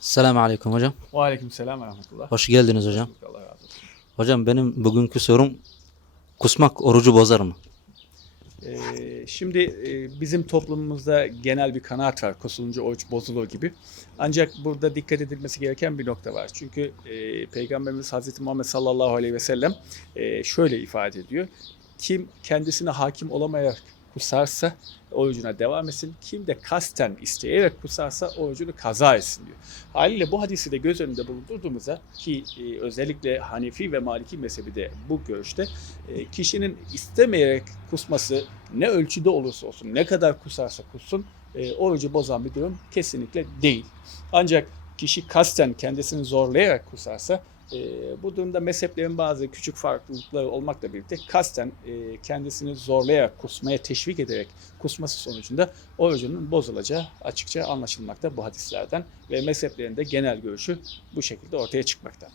Selamun Aleyküm hocam. Ve aleyküm selam ve rahmetullah. Hoş geldiniz hocam. Allah razı olsun. Hocam benim bugünkü sorum kusmak orucu bozar mı? Ee, şimdi e, bizim toplumumuzda genel bir kanaat var kusulunca oruç bozulur gibi. Ancak burada dikkat edilmesi gereken bir nokta var. Çünkü e, Peygamberimiz Hazreti Muhammed sallallahu aleyhi ve sellem e, şöyle ifade ediyor. Kim kendisine hakim olamayarak kusarsa orucuna devam etsin. Kim de kasten isteyerek kusarsa orucunu kaza etsin diyor. Haliyle bu hadisi de göz önünde bulundurduğumuzda ki e, özellikle Hanefi ve Maliki mezhebi de bu görüşte e, kişinin istemeyerek kusması ne ölçüde olursa olsun, ne kadar kusarsa kussun e, orucu bozan bir durum kesinlikle değil. Ancak kişi kasten kendisini zorlayarak kusarsa e, bu durumda mezheplerin bazı küçük farklılıkları olmakla birlikte kasten e, kendisini zorlayarak kusmaya teşvik ederek kusması sonucunda orucunun bozulacağı açıkça anlaşılmakta bu hadislerden ve mezheplerin de genel görüşü bu şekilde ortaya çıkmakta.